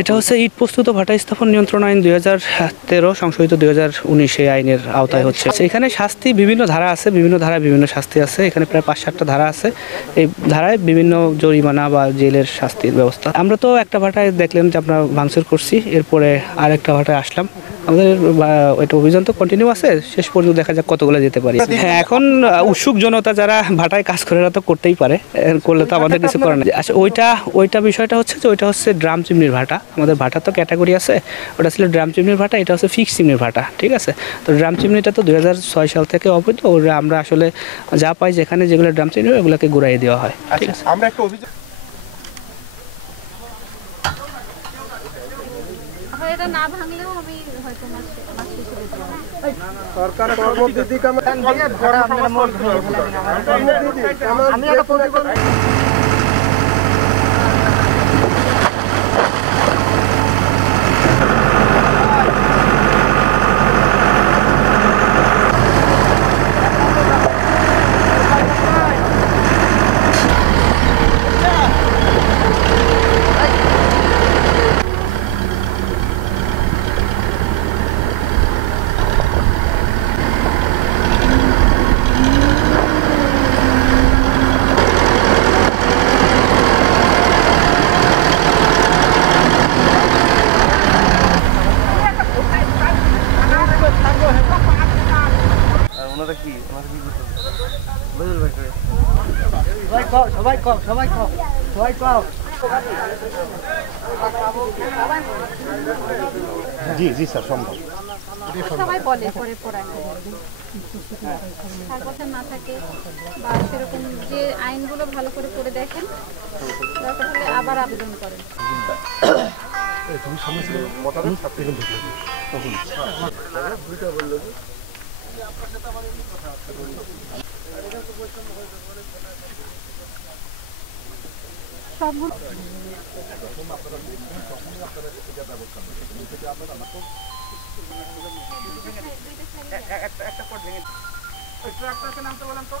এটা হচ্ছে ইট প্রস্তুত ভাটা স্থাপন নিয়ন্ত্রণ আইন 2013 সংশোধিত 2019 এই আইনের আওতায় হচ্ছে। এখানে শাস্তি বিভিন্ন ধারা আছে, বিভিন্ন ধারায় বিভিন্ন শাস্তি আছে। এখানে প্রায় 5-7টা ধারা আছে। এই ধারায় বিভিন্ন জরিমানা বা জেলের শাস্তির ব্যবস্থা। আমরা তো একটা ভাটায় দেখলেন যে আমরা ভাঙচুর করছি, এরপরে আরেকটা ভাটায় আসলাম। আমাদের এটা অভিযান তো কন্টিনিউ আছে, শেষ পর্যন্ত দেখা যাক কতগুলো যেতে পারি। হ্যাঁ, এখন উৎসুক জনতা যারা ভাটায় কাজ করে তো করতেই পারে, করলে তো আমাদের কিছু করার নেই। আচ্ছা, ওইটা বিষয়টা হচ্ছে যে ওইটা হচ্ছে ড্রাম চিমনির ভাটা। আমাদের ভাটা তো ক্যাটাগরি আছে, ওটা ছিল ড্রাম চিমনির ভাটা, এটা হচ্ছে ফিক্স চিমনির ভাটা, ঠিক আছে। তো ড্রাম চিমনিটা তো 2006 সাল থেকে অবৈধ। আমরা আসলে যা পাই যেখানে যেগুলো ড্রাম চিমনি ওগুলোকে ঘুরাই দেওয়া হয়, ঠিক আছে। আমরা একটা অভিযোগ এটা না ভাঙলেও আমি হয়তো সরকার কর্মবিধি জি জি স্যার সম্ভব। সবাই বলে পরে পড়ায় তার কথা না থাকে বা সেরকম যে আইনগুলো ভালো করে পড়ে দেখেন, দরকার হলে আবার আবেদন করেন। সবগুলো একটা পর ভেঙে ট্রাকটাকে নামতে বলেন তো।